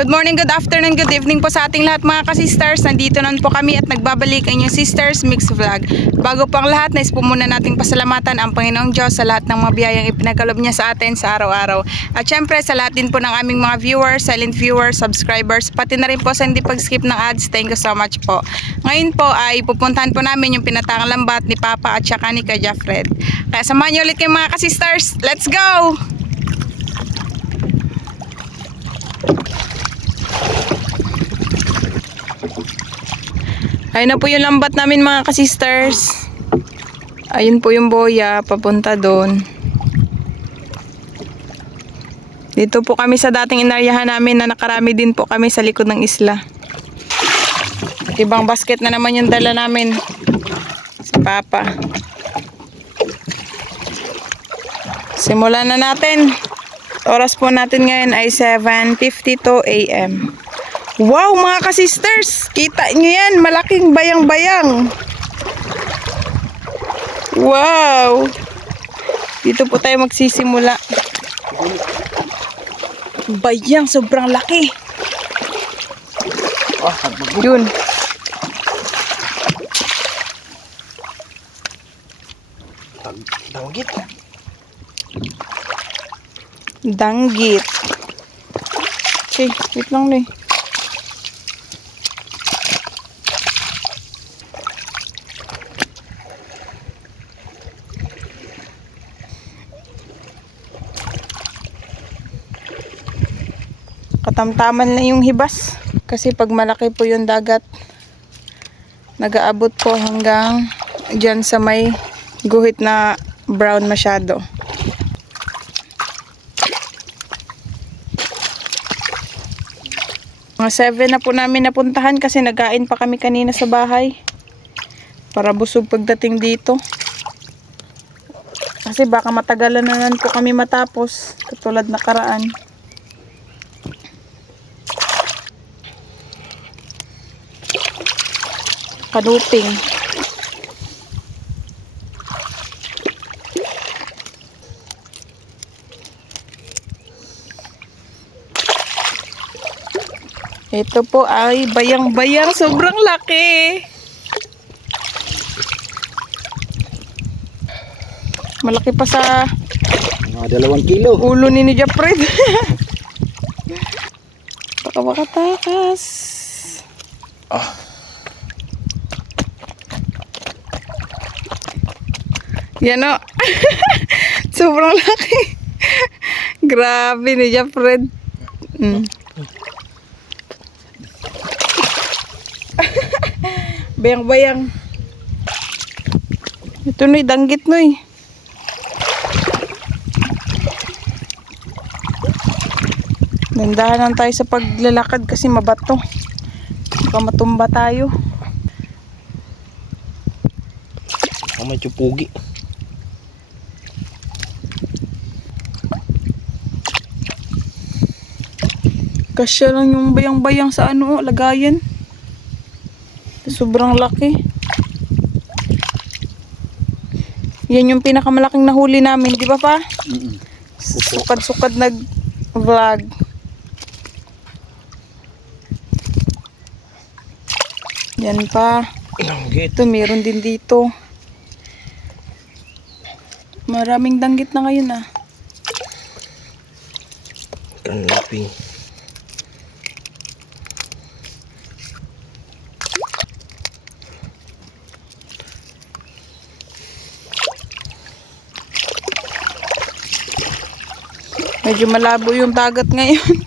Good morning, good afternoon, good evening po sa ating lahat mga ka-sisters. Nandito naman po kami at nagbabalik ang inyong Sisters Mix Vlog. Bago po ang lahat, nais po muna nating pasalamatan ang Panginoong Diyos sa lahat ng mga biyayang ipinagkaloob niya sa atin sa araw-araw. At syempre sa lahat din po ng aming mga viewers, silent viewers, subscribers, pati na rin po sa hindi pag-skip ng ads. Thank you so much po. Ngayon po ay pupuntahan po namin yung Pinatangang Lambat ni Papa at saka ni Kuya Fred. Kaya samahan niyo ulit kayo mga ka-sisters. Let's go! Ayun na po yung lambat namin mga ka-sisters. Ayun po yung boya, papunta doon. Dito po kami sa dating inaryahan namin na nakarami din po kami sa likod ng isla. Ibang basket na naman yung dala namin. Si Papa. Simulan na natin. Oras po natin ngayon ay 7:52 AM. Wow mga ka-sisters, kita nyo yan, malaking bayang-bayang. Wow. Dito po tayo magsisimula. Bayang, sobrang laki. Yun. Danggit. Danggit. Okay, wait lang na eh. Katamtaman lang yung hibas. Kasi pag malaki po yung dagat, nag-aabot po hanggang dyan sa may guhit na brown masyado. Mga 7 na po namin napuntahan kasi nagkain pa kami kanina sa bahay. Para busog pagdating dito. Kasi baka matagalan na naman po kami matapos. Katulad nakaraan. Kaduping. Ito po ay bayang-bayang, sobrang laki. Malaki pa sa Mga 2 kilo. ulo ni Japred. Baka makatakas. Yan o. Sobrang laki. Grabe ni Japred. Bayang-bayang. Ito no'y danggit no'y. Nandahanan tayo sa paglalakad kasi mabato. Baka matumba tayo. Medyo pugi. Kasya lang yung bayang-bayang sa ano, lagayan. Sobrang laki. Yan yung pinakamalaking nahuli namin, di ba pa? Sukad-sukad nag-vlog. Yan pa. Ito, meron din dito. Maraming danggit na ngayon ah. Kanlaping. Medyo malabo yung dagat ngayon.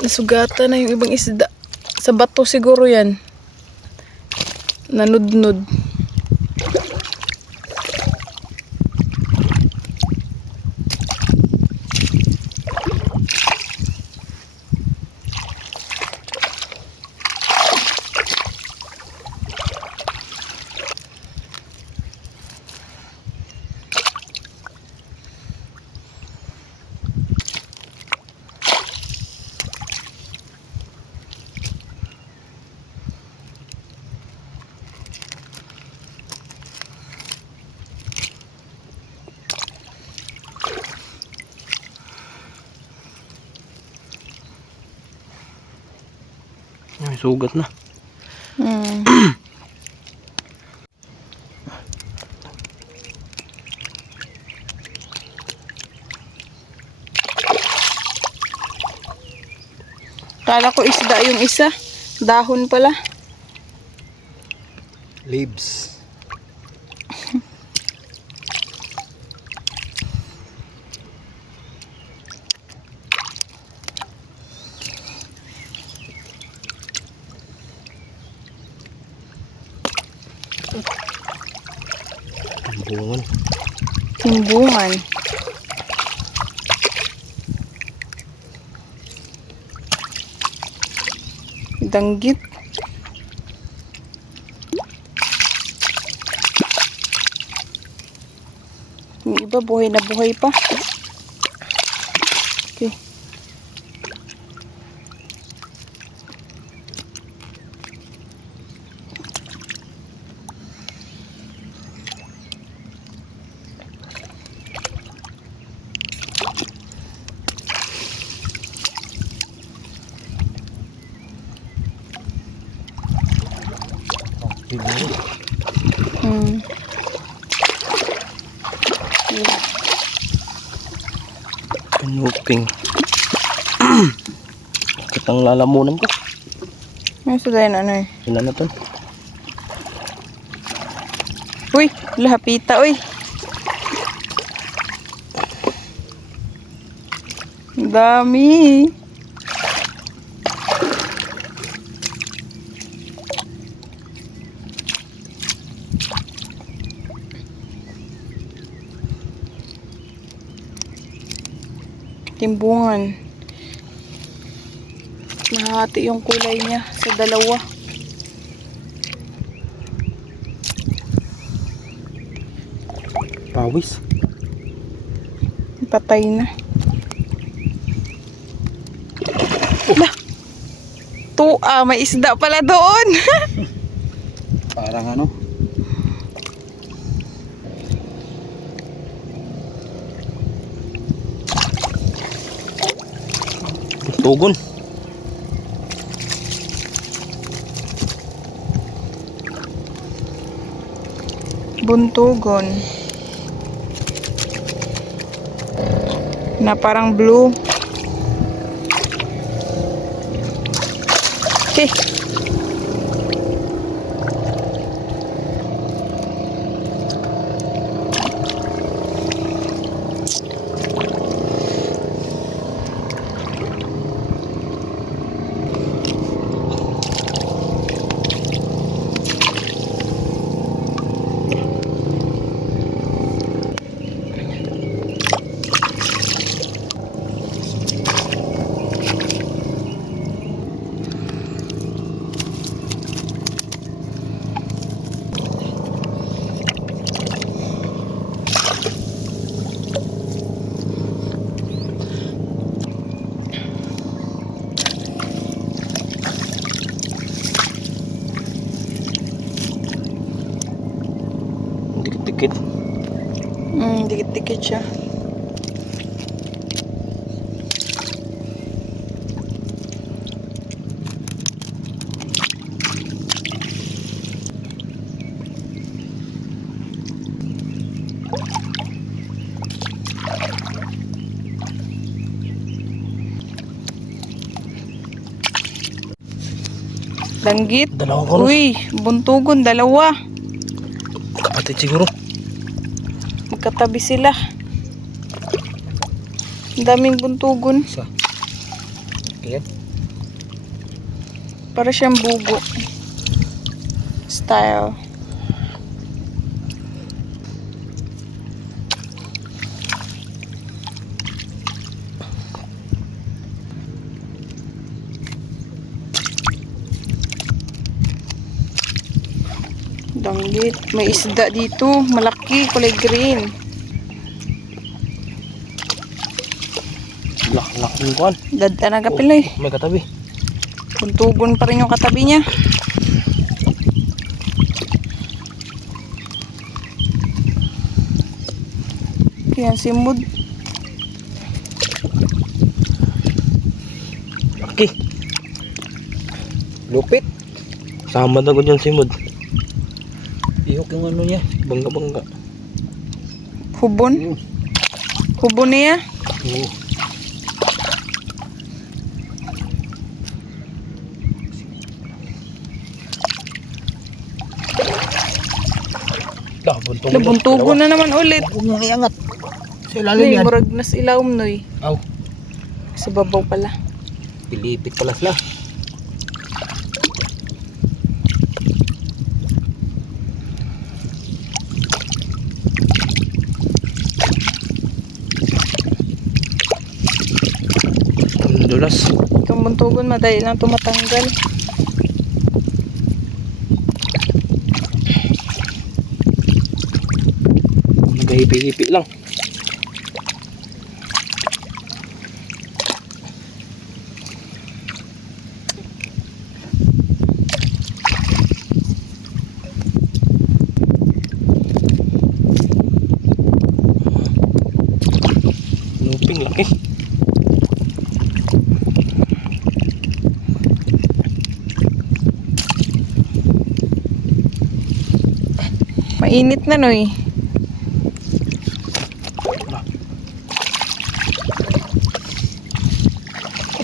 Nasugatan na yung ibang isda. Sa bato siguro yan. Nanudnud. sugat na. Hmm. Kala ko isda yung isa. Dahon pala. Leaves. Timbungan. Timbungan. Danggit. Yung iba buhay na buhay pa. Okay. Timbungan. Hmm. Kanuping. Kitang lalamunan ko. May suday na ano eh. Ilan na to? Uy, lahapita uy. Ang dami. Timbungan. Nahati yung kulay niya sa dalawa. Pawis. Patay na. Lah. May isda pala doon. Parang ano? Tugon. Buntugon. Na parang blue. Okay. Dikit-dikit. Dikit-dikit siya. Danggit. Dalawang kuros. Uy, buntugon, dalawa. Kapatid siguro. Magkatabi sila. Ang daming buntugon. Isa. Ayan. Para siyang bugo. Style. Danggit. May isda dito. Malaki. Kulay green. Laking kuhan. Dada na kapila eh. May katabi. Buntugon pa rin yung katabi niya. Yan si Mood. Okay. Lupit. Sama na ko dyan si Mod. Ihok yung ano niya. Bangga-bangga. Hubon. Hubon niya. Oo. Buntong. Nabuntugo na naman ulit. Huwag niyang iangat. Sa ilalim Noy, yan. murag nas ilawom noy. Aw. Sa babaw pala. Pilipit pala sila. Ang dulas. Itong buntugon, madali lang tumatanggal. Naghihipi-hipi lang. Luping laki. Mainit na noy.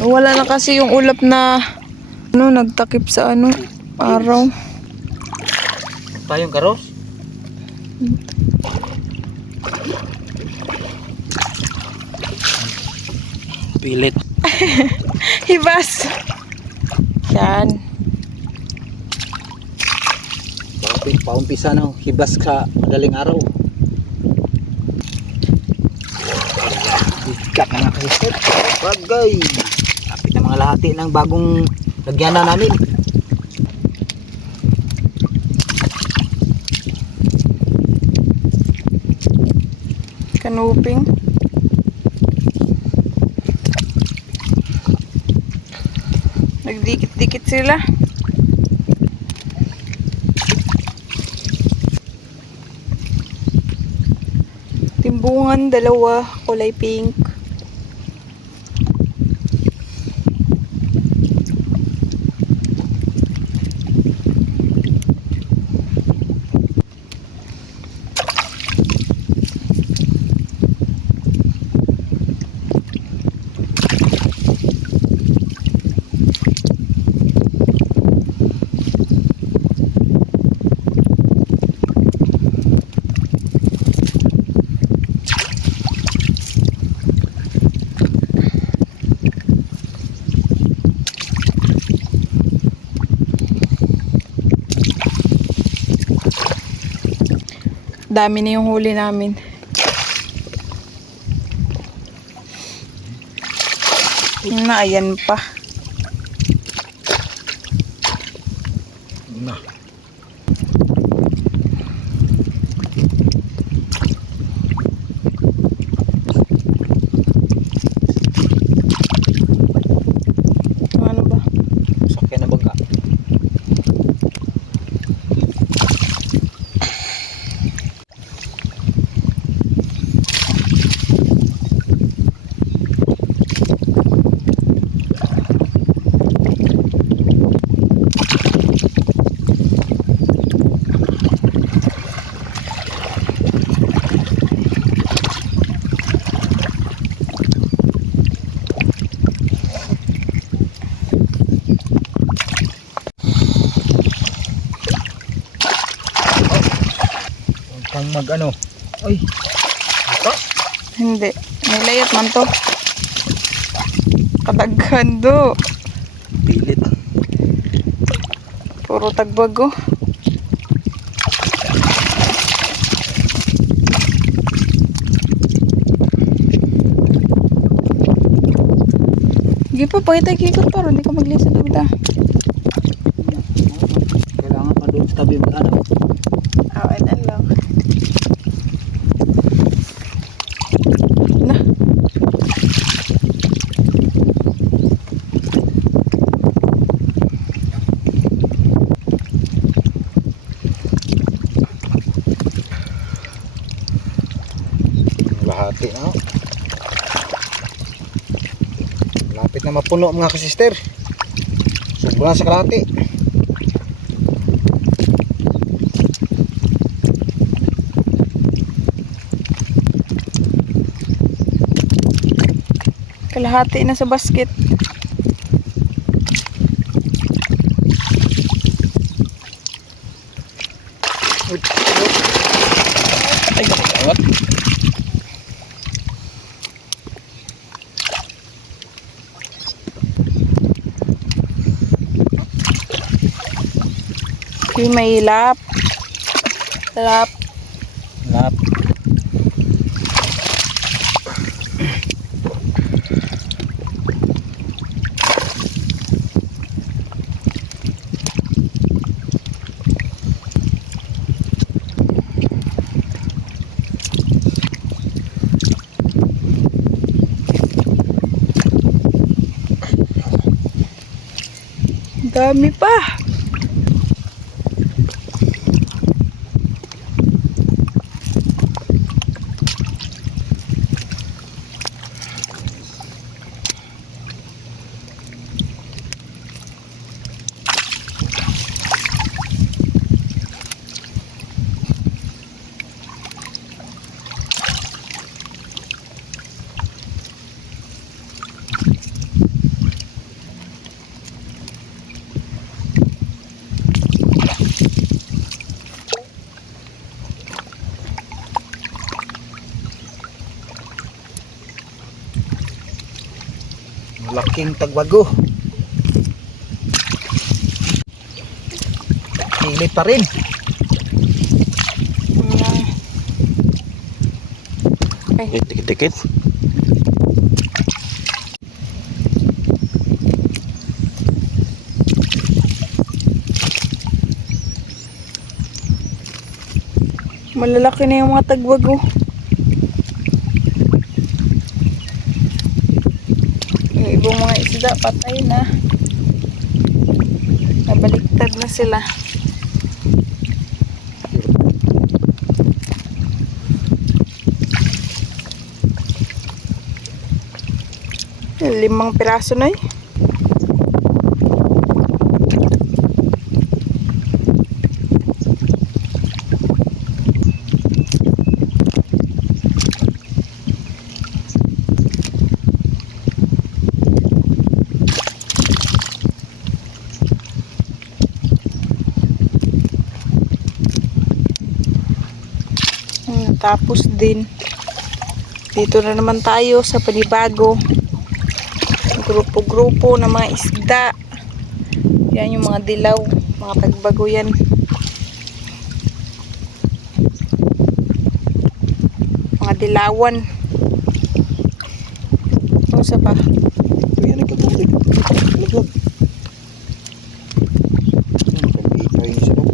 Wala na kasi yung ulap na nagtakip sa araw. Tayong karos. Pilit. Hibas. Yan. Paumpisa na. Hibas sa madaling araw. Bigat na nga kasi. Bagay. Kapit na mga lahati ng bagong lagyanan namin. Kanuping. Nagdikit-dikit sila. Timbungan, dalawa, kulay pink. Dami na yung huli namin. Na, ayan pa. Na. Ano ba? Sakyan na bangka. Huwag kang mag ano. Ay. Ito? Hindi. May layat man to. Kadaghan do. Pilit. Puro tagbago. Sige pa, pakita-ikot pa. Hindi ka maglisan na bita. Kailangan pa doon sa tabi mag-ano. Awan lang. Na. Lahati na. Lapit na mapuno mga kasister. So Wala sa kalahati. Kalahati na sa basket. Ay, nakakawat. Okay, may lap. Lap. Lap. Dami pa. Malaking tagbago. Pilit pa rin. Ay, Dikit-dikit. malalaki na yung mga tagwago. Yung ibang mga isda patay na. Nabaliktad na sila. Limang piraso na eh. Tapos din dito na naman tayo sa panibago grupo-grupo ng mga isda. Yan yung mga dilaw, mga tagbago yan. Mga dilawan. Ano sa pa? Ito yan nagkatulog. Laglag. Nakapita yung isa daw.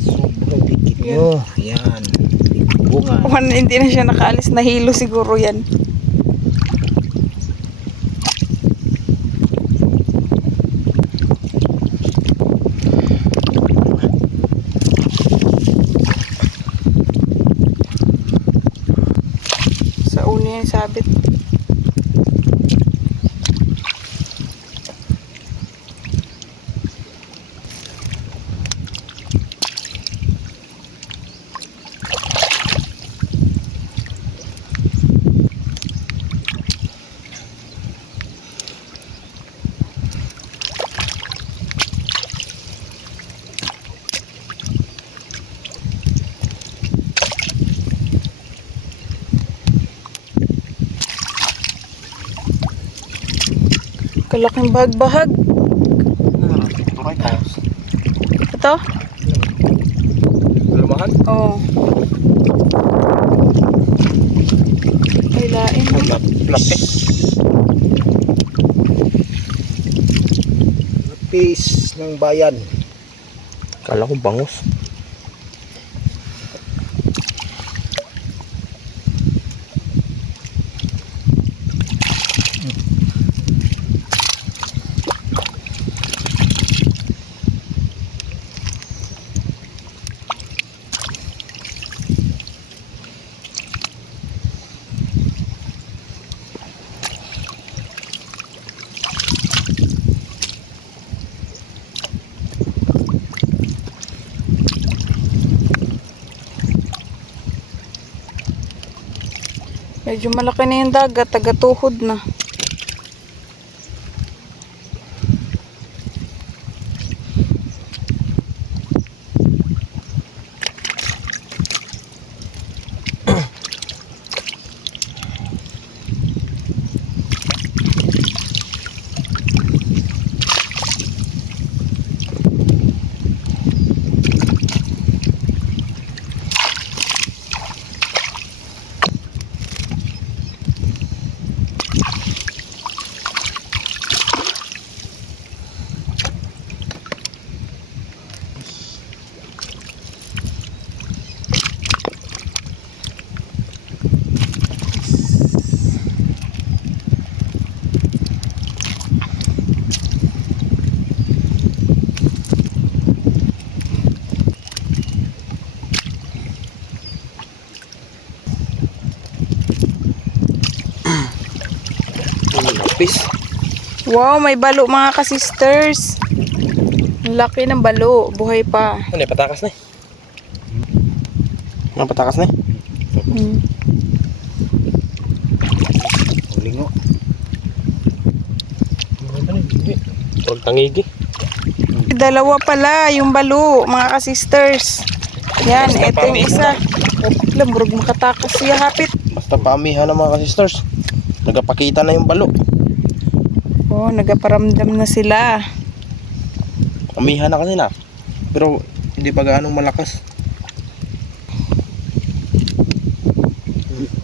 Sobrang dikit nyo. Yan. Bunga. Hindi na siya nakaalis, nahilo siguro yan. Sa una yung sabit. Kalaking bahag-bahag. Ito? Lumahan? Oo. Ay, lain. Laki. Lapis ng bayan. Kala ko bangus. Medyo malaki na yung dagat, taga-tuhod na. Lapis. Wow, may balo mga ka-sisters. Ang laki ng balo, buhay pa. Ano eh, patakas na eh. Ano, patakas na eh. Hmm. Lingo. Huwag tangigi. Dalawa pala yung balo, mga ka-sisters. Yan, Basta ito yung isa. Lamburog makatakas siya, hapit. Basta paamihan ng mga sisters. Nagapakita na yung balo. Oh, nagaparamdam na sila. Amihan na kasi na. Pero hindi pa gaanong malakas.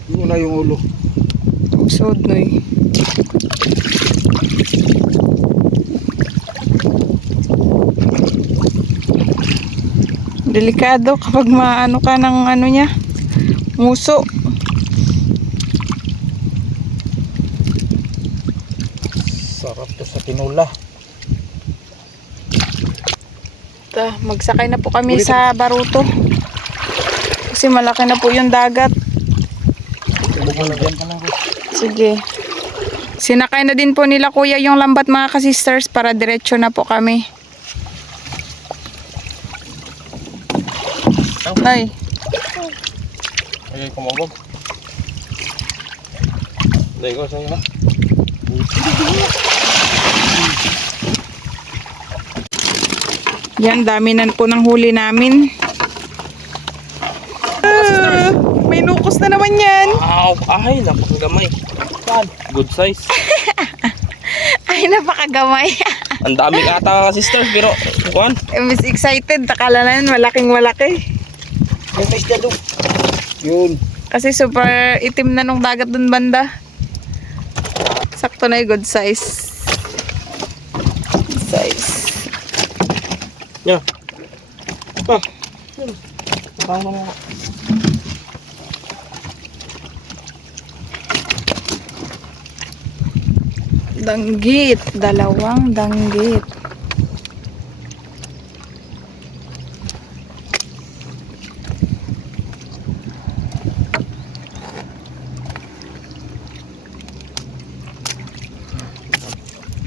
Yun na yung ulo. Usod, noy. Delikado kapag maano ka ng ano niya, nguso. Sarap to sa tinula. Magsakay na po kami sa Baruto. Kasi malaki na po yung dagat. Sige. Sinakay na din po nila kuya yung lambat mga ka-sisters para diretso na po kami. Ay, Ay, kumabog. Dahil ko sa'yo ha. yan dami na po ng huli namin. May nukos na naman yan. Wow! Ay, napakagamay. Good size. Ay, napakagamay. Ang daming ata ka sisters, pero kuhan. Mas excited. Takala na yun, malaking malaki. Yung may isda doon. Yun. Kasi super itim na nung dagat dun banda. Sakto na yung good size. Good size. Yan. Ah. Yan. Parang mga... Danggit. Dalawang danggit.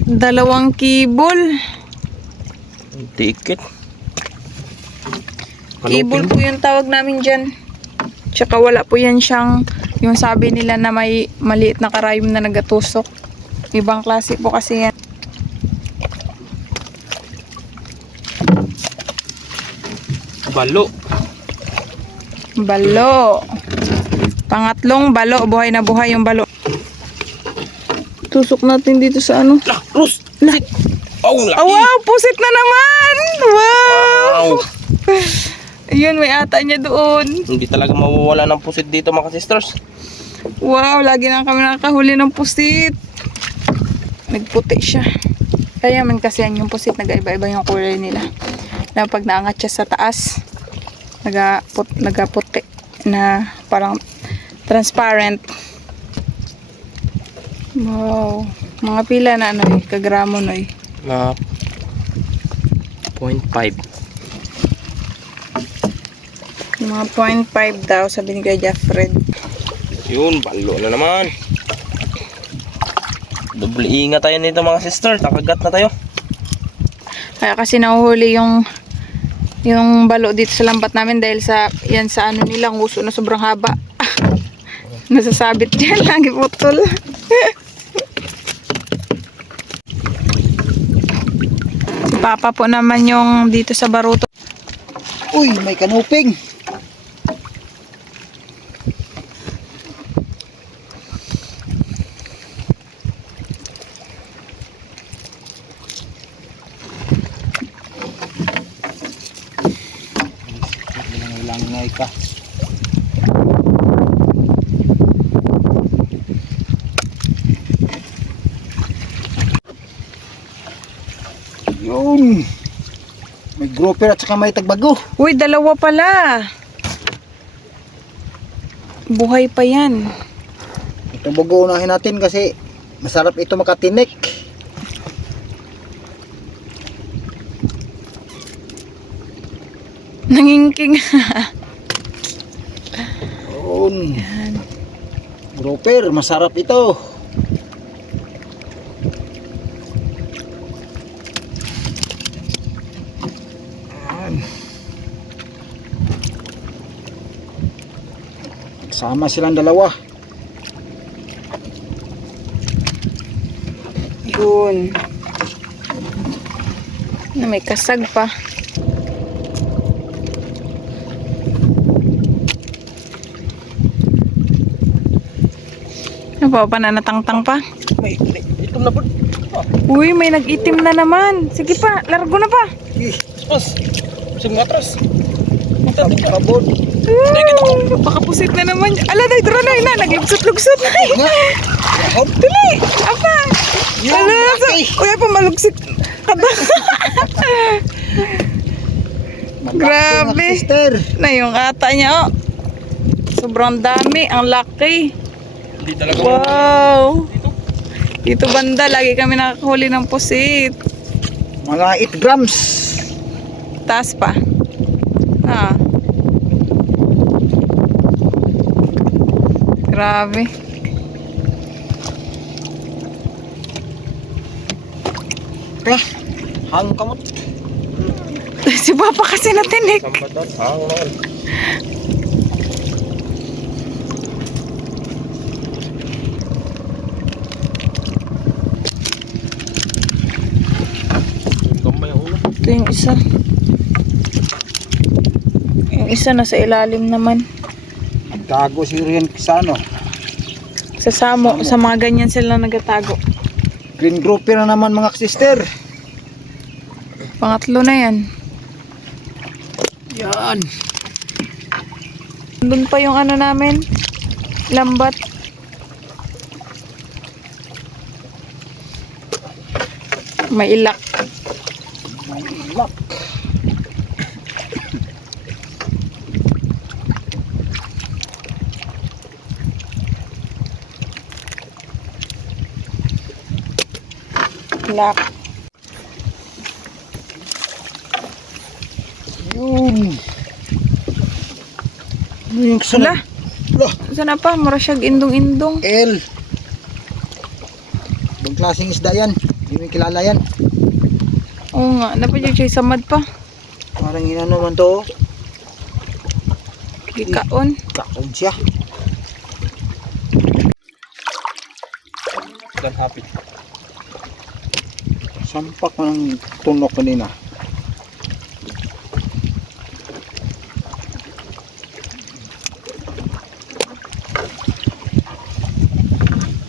Dalawang kibol. Tiket. Kibol po yung tawag namin dyan. Tsaka wala po yan siyang, yung sabi nila na may maliit na karayom na nagatusok. Ibang klase po kasi yan. Balo. Balo. Pangatlong balo. Buhay na buhay yung balo. Tusok natin dito sa ano. Lah, Rus! Lah. Oh, laki! Oh, wow! Pusit na naman! Wow! Wow! Ayun, may ata niya doon. Hindi talaga mawawala ng pusit dito mga sisters. Wow, lagi na kami nakahuli ng pusit. Nagputi siya. Kaya man kasi yan yung pusit, nag-iba-iba yung kulay nila. Na pag naangat siya sa taas, nagaputi na parang transparent. Wow. Mga pila na ano eh, kagramo no eh. Na 0.5. Mga 0.5 daw, sabi ni Kuya Jeffred. Yun, balo na naman. Double ingat tayo nito mga sister. Nakagat na tayo. Kaya kasi nahuhuli yung balo dito sa lambat namin dahil sa yan sa ano nila, nguso na sobrang haba. Nasasabit yan, lagi putol. Si Papa po naman yung dito sa baruto. Uy, may kanuping. Langay ka. Yun. May grouper at saka may tagbago. Uy, dalawa pala. Buhay pa yan. Ito bago unahin natin kasi masarap ito makatinik. Nangingking. Yun. Grouper, masarap ito. Ayan. Sama silang dalawa. Yun. Na may kasag pa. Ano pa nanatangtang pa? May itom na po. Uy, may nag-itim na naman. Sige pa, largo na pa. Pas. Sige matras. Kabod. Baka pusit na naman. Ala, day, tara na. Naglugsot-lugsot na. Tuloy. Apa. Ala, uy, pa malugsik. Grabe. Sister. Na yung ata niya, oh. Sobrang dami. Ang laki. Hindi talaga. Wow. Dito banda, lagi kami nakakahuli ng pusit. Mga 8 grams. Taas pa. Ah. Grabe. Hang kamot. Si Papa kasi natinik. Sambatan. Hang. Gambay ang ulo. Ito yung isa. Yung isa nasa ilalim naman. Tago si Rian sa ano. Sa samo, sa mga ganyan sila nagatago. Green grouper na naman mga sister. Pangatlo na yan. Yan. Doon pa yung ano namin. Lambat. May ilak. Lock. Ilak. Yun. Ano yung Wala. Lah, Sana pa? Mura siyang indong-indong. L. Ibang klaseng isda yan. Hindi mo kilala yan. Oo nga. Dapat yung siya samad pa. Parang inano man to. Gikaon. Kaon siya. Dan hapit. Sampak man ang tunok kanina.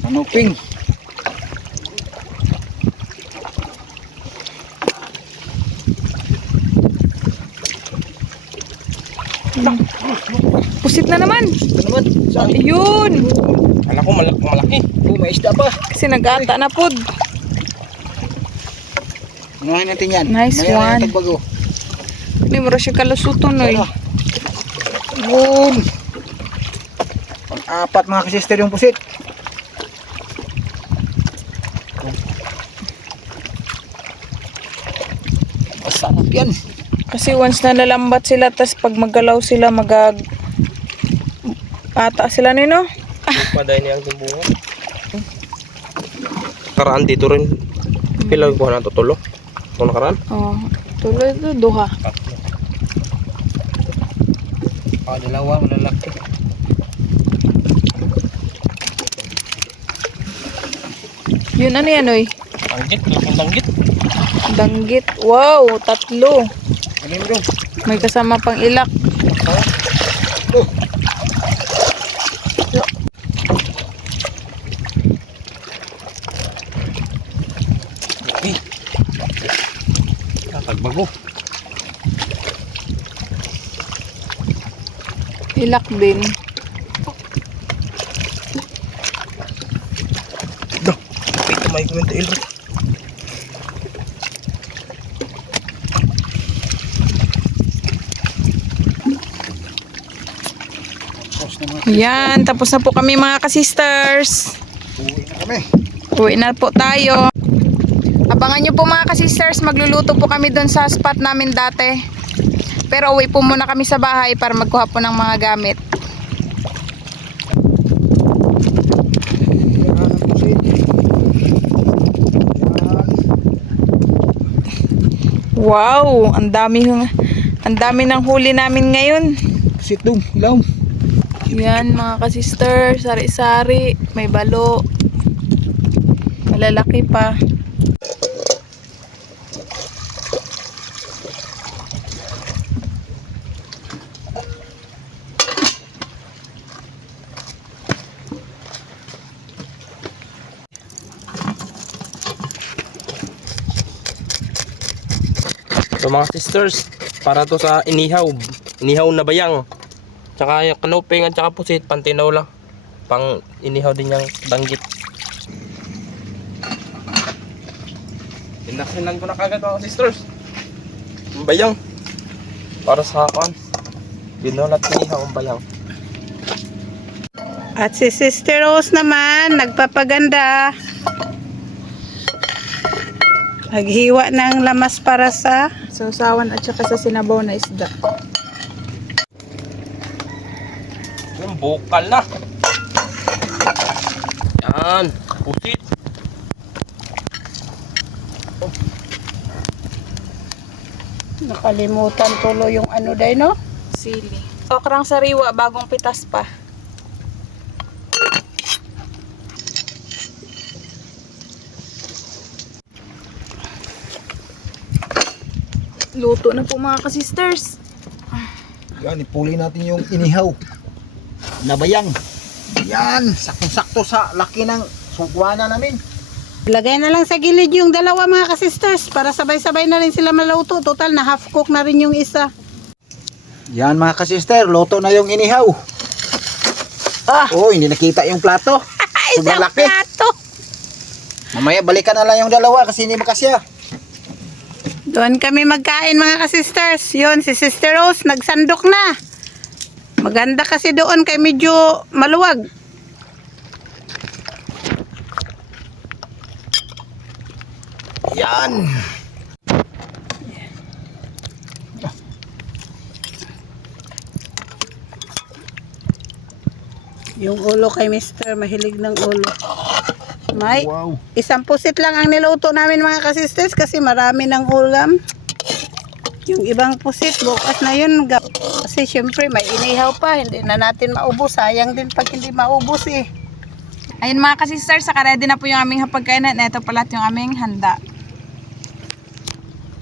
Kanuping. Pusit na naman. Ito naman. Saan? Yun. Alam ko malaki. Oh, may isda pa. Kasi nag-ata na pod. Unahin natin yan. Nice Maya na one. yung tagbago. Hindi mura siya kalusuton oy. Sana. Yun. Pang-apat mga kasister yung pusit. Masarap yan. Kasi once na nalambat sila, tas pag maggalaw sila, ata sila nino. Paday niyang timbungan. Karaan dito rin. Pila ko na to tulo. Kung nakaraan. Oh, tuloy ito, duha. Dalawa malalaki. Yun ano yan oy? Danggit, laking danggit. Danggit. Wow, 3. Alim bro. May kasama pang ilak. Oh. Eh. Tagbago. Ilak din. Ito may kumento ilo. Yan, tapos na po kami mga kasisters. Uwi na kami. Uwi na po tayo. Abangan nyo po mga kasisters, magluluto po kami doon sa spot namin dati. Pero uwi po muna kami sa bahay para magkuha po ng mga gamit. Yan ang pusit. Yan. Wow, ang dami ng huli namin ngayon. Pusit dong, ilaw. Yan mga kasisters, sari-sari, may balo. Malalaki pa. So mga sisters, para to sa inihaw. Inihaw na bayang. Tsaka yung kanuping at tsaka pusit, pantinaw lang. Pang inihaw din yung danggit. Pinasinan ko na kagad mga sisters. Ang bayang. Para sa akin. Binulat inihaw ang bayang. At si Sister Rose naman, nagpapaganda. Naghiwa ng lamas para sa sausawan at saka sa sinabaw na isda. Yung bukal na. Yan. Pusit. Nakalimutan tuloy yung ano day, no? Sili. Okrang sariwa, bagong pitas pa. Luto na po mga kasisters. Yan, ipuli natin yung inihaw. Nabayang. Yan, saktong-sakto sa laki ng sugwana namin. Lagay na lang sa gilid yung dalawa mga kasisters para sabay-sabay na rin sila maluto. Total na half cook na rin yung isa. Yan mga kasister, luto na yung inihaw. Oh, hindi nakita yung plato. Sobrang laki. Plato. Mamaya balikan na lang yung dalawa kasi hindi makasya. Doon kami magkain mga kasisters. Yun, si Sister Rose nagsandok na. Maganda kasi doon kay medyo maluwag. Yan. Yung ulo kay Mr. mahilig ng ulo. May Wow. isang pusit lang ang niluto namin mga kasisters kasi marami ng ulam. Yung ibang pusit bukas na yun. Kasi syempre may inihaw pa. Hindi na natin maubos. Sayang din pag hindi maubos eh. Ayun mga kasisters, saka ready na po yung aming hapagkainan. Ito pala yung aming handa.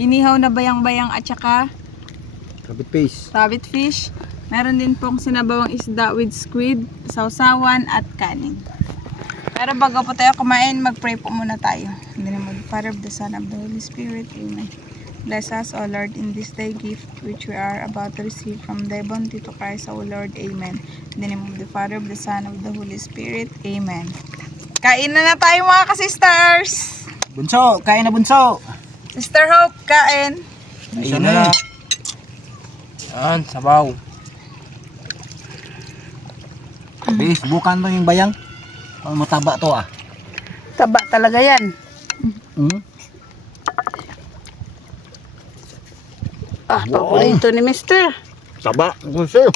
Inihaw na bayang-bayang at saka Rabbit face. rabbit fish. Meron din pong sinabawang isda with squid, sausawan at kanin. Pero bago po tayo kumain, mag-pray po muna tayo. In the name of the Father, of the Son, of the Holy Spirit. Amen. Bless us, O Lord, in this day gift which we are about to receive from thy bounty to Christ, O Lord. Amen. In the name of the Father, of the Son, of the Holy Spirit. Amen. Kain na tayo mga kasisters! Bunso, kain na bunso. Sister Hope, kain! Ayun na. Yan, sabaw. Bis, bukan mo yung bayang. Mataba to ah. Taba talaga yan. Hmm? Ah, paborito ni Mr. Taba. Bunso.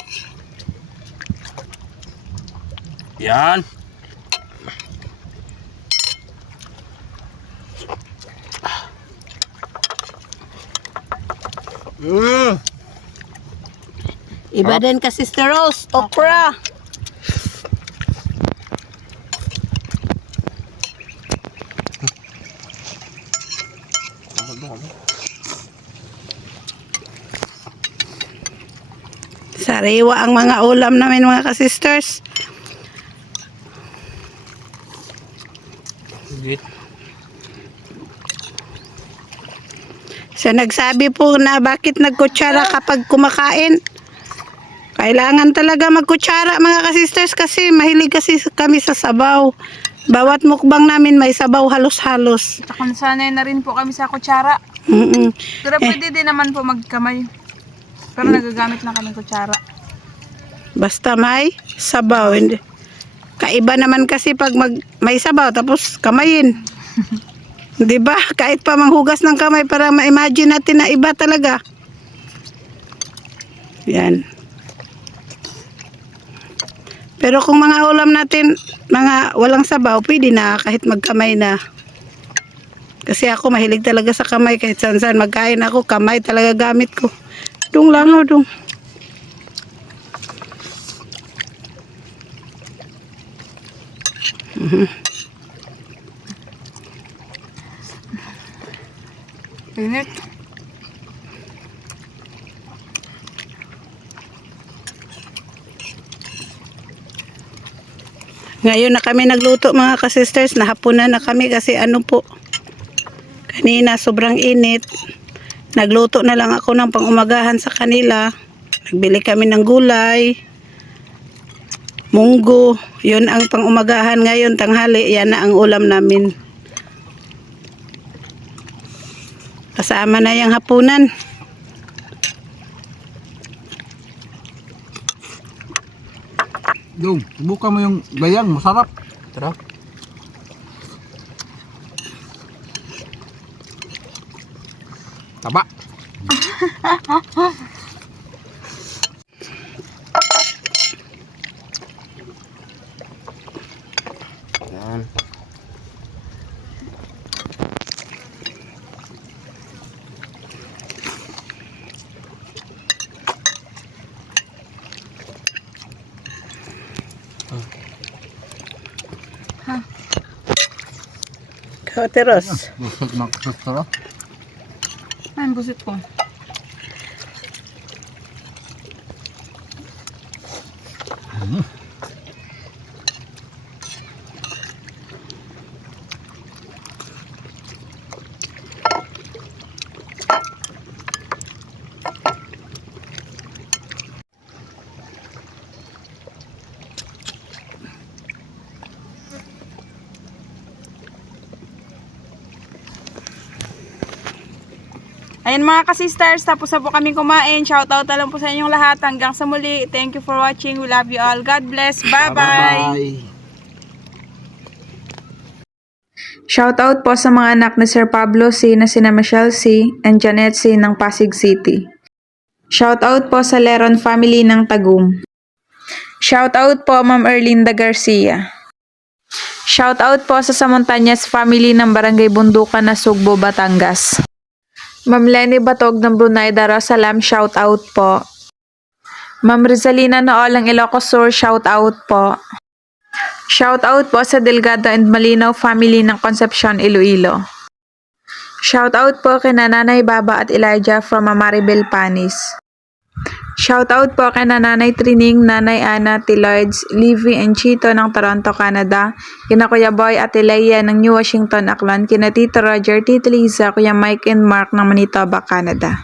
Yan. Iba din ka Sister Rose. Okra. Sariwa ang mga ulam namin mga ka-sisters. Git. So nagsabi po na bakit nagkutsara kapag kumakain. Kailangan talaga magkutsara mga ka-sisters kasi mahilig kasi kami sa sabaw. Bawat mukbang namin may sabaw halos-halos. Tsaka sanay na rin po kami sa kutsara. Mm-mm. Pero pwede din naman po magkamay. Pero nagagamit lang kami kutsara. Basta may sabaw. Hindi. Kaiba naman kasi pag may sabaw tapos kamayin. 'Di ba? Kahit pa manghugas ng kamay para ma-imagine natin na iba talaga. Yan. Pero kung mga ulam natin, mga walang sabaw, pwede na kahit magkamay na. Kasi ako mahilig talaga sa kamay. Kahit saan magkain ako, kamay talaga gamit ko. Dung lang o dung. Init. Ngayon na kami nagluto mga ka-sisters, nahapunan na kami kasi ano po, kanina sobrang init. Nagluto na lang ako ng pang-umagahan sa kanila. Nagbili kami ng gulay, munggo, yun ang pang-umagahan ngayon, tanghali, yan na ang ulam namin. Kasama na yung hapunan. Dong, subukan mo yung bayang, masarap. Tara. Taba. Yan. Kateros. Busog ng kusustro. Ayan, busit ko. Ayan mga ka-sisters, tapos na po kami kumain. Shoutout na lang po sa inyong lahat. Hanggang sa muli. Thank you for watching. We love you all. God bless. Bye-bye. Shoutout po sa mga anak ni Sir Pablo C. na sina Michelle C. and Janet C. ng Pasig City. Shoutout po sa Leron family ng Tagum. Shoutout po Ma'am Erlinda Garcia. Shoutout po sa Samontanyas family ng Barangay Bundukan na Sugbo, Batangas. Ma'am Lenny Batog ng Brunei Darussalam, shoutout po. Ma'am Rizalina Noolang Ilocos Sur, shoutout po. Shoutout po sa Delgado and Malinaw family ng Concepcion, Iloilo. Shoutout po kay Nanay Baba at Elijah from Maribel Panis. Shoutout po kay Nanay Trining, Nanay Ana, Tiloids, Livy and Chito ng Toronto, Canada, kina Kuya Boy at Leia ng New Washington, Aklan, kina Tito Roger, Tito Lisa, Kuya Mike and Mark ng Manitoba, Canada.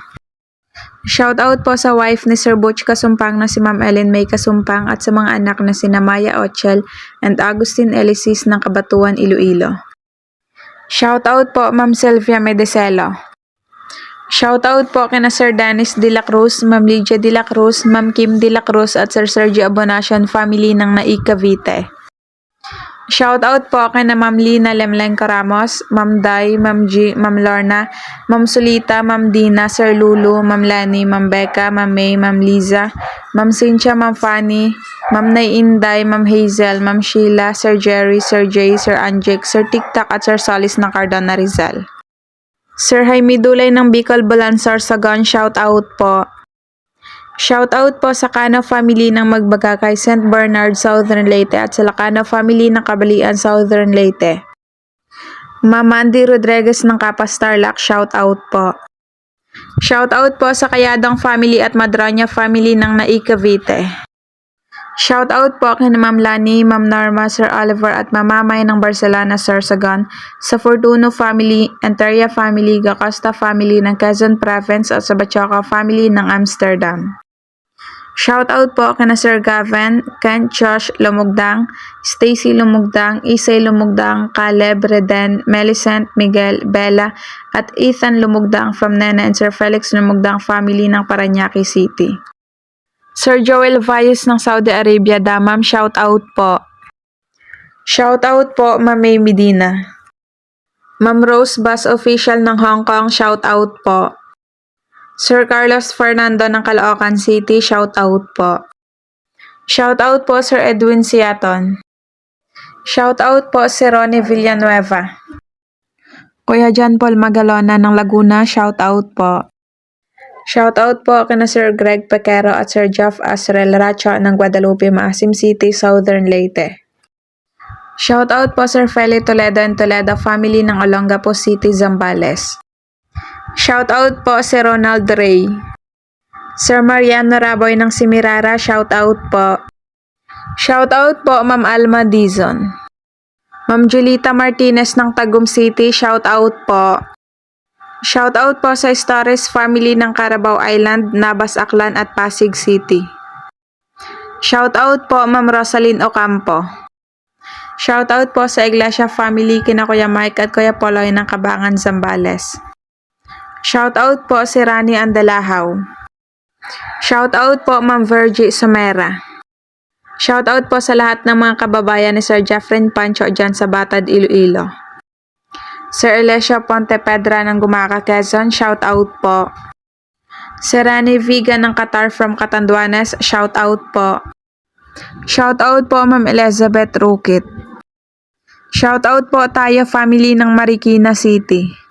Shoutout po sa wife ni Sir Butch Kasumpang na si Ma'am Ellen May Kasumpang at sa mga anak na sina Maya Ochel and Agustin Elisis ng Kabatuan, Iloilo. Shoutout po Ma'am Sylvia Medecelo. Shoutout po kina Sir Dennis De La Cruz, Ma'am Lydia De La Cruz, Ma'am Kim De La Cruz at Sir Sergio Abonacion family ng Naik, Cavite. Shoutout po kina Ma'am Lina Lemlenco Ramos, Ma'am Day, Ma'am G, Ma'am Lorna, Ma'am Sulita, Ma'am Dina, Sir Lulu, Ma'am Lani, Ma'am Becca, Ma'am May, Ma'am Liza, Ma'am Cynthia, Ma'am Fanny, Ma'am Nay Inday, Ma'am Hazel, Ma'am Sheila, Sir Jerry, Sir Jay, Sir Anjik, Sir Tiktak at Sir Solis ng Cardona, Rizal. Sir Jaime Dulay ng Bicol, Balansar, Sagon, shoutout po. Shoutout po sa Cano family ng Magbagakay, St. Bernard, Southern Leyte at sa Lacano family ng Kabalian, Southern Leyte. Ma'am Mandy Rodriguez ng Kapas Tarlac, shoutout po. Shoutout po sa Kayadong family at Madroña family ng Naik Cavite. Shoutout po kay Ma'am Lani, Ma'am Norma, Sir Oliver at Mamamay ng Barcelona, Sorsogon, sa Fortuno family, Enteria family, Gacosta family ng Quezon Province at sa Bachoca family ng Amsterdam. Shoutout po kay Sir Gavin, Ken, Josh Lumugdang, Stacy Lumugdang, Isay Lumugdang, Caleb, Reden, Melicent, Miguel, Bella at Ethan Lumugdang from Nena and Sir Felix Lumugdang family ng Parañaque City. Sir Joel Valles ng Saudi Arabia, Damam, shoutout po. Shoutout po, Ma'am May Medina. Ma'am Rose Bass Official ng Hong Kong, shoutout po. Sir Carlos Fernando ng Caloocan City, shoutout po. Shoutout po Sir Edwin Siaton. Shoutout po si Ronnie Villanueva. Kuya John Paul Magalona ng Laguna, shoutout po. Shoutout po kina Sir Greg Pequero at Sir Jeff Asrel Racha ng Guadalupe, Maasim City, Southern Leyte. Shoutout po Sir Feli Toledo and Toledo family ng Olongapo City, Zambales. Shoutout po si Ronald Ray. Sir Mariano Raboy ng Simirara, shoutout po. Shoutout po Ma'am Alma Dizon. Ma'am Julita Martinez ng Tagum City, shoutout po. Shoutout po sa Stories family ng Carabao Island, Nabas Aklan at Pasig City. Shoutout po Ma'am Rosalyn Ocampo. Shoutout po sa Iglesia family kina Kuya Mike at Kuya Poloy ng Kabangan, Zambales. Shoutout po si Rani Andalahaw. Shoutout po Ma'am Virgie Somera. Shoutout po sa lahat ng mga kababayan ni Sir Jeffrey Pancho dyan sa Batad, Iloilo. Sir Alessio Pontepedra ng Gumaca, Quezon, shoutout po. Sir Rani Viga ng Qatar from Catanduanes, shoutout po. Shoutout po Ma'am Elizabeth Rukit. Shoutout po tayo family ng Marikina City.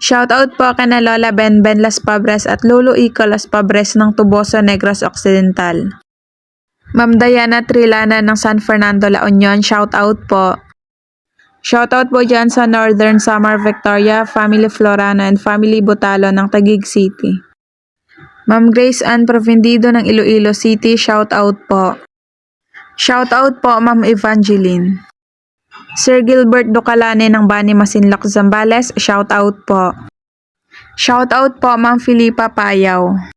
Shoutout po kay Lola Benben Las Pobres at Lolo Ico Las Pobres ng Tuboso, Negros Occidental. Ma'am Diana Trilana ng San Fernando, La Union, shoutout po. Shoutout po dyan sa Northern Samar Victoria, Family Florano and Family Butalo ng Taguig City. Ma'am Grace Ann Provendido ng Iloilo City, shoutout po. Shoutout po Ma'am Evangeline. Sir Gilbert Ducalane ng Bani Masinloc, Zambales, shoutout po. Shoutout po Ma'am Filipa Payaw.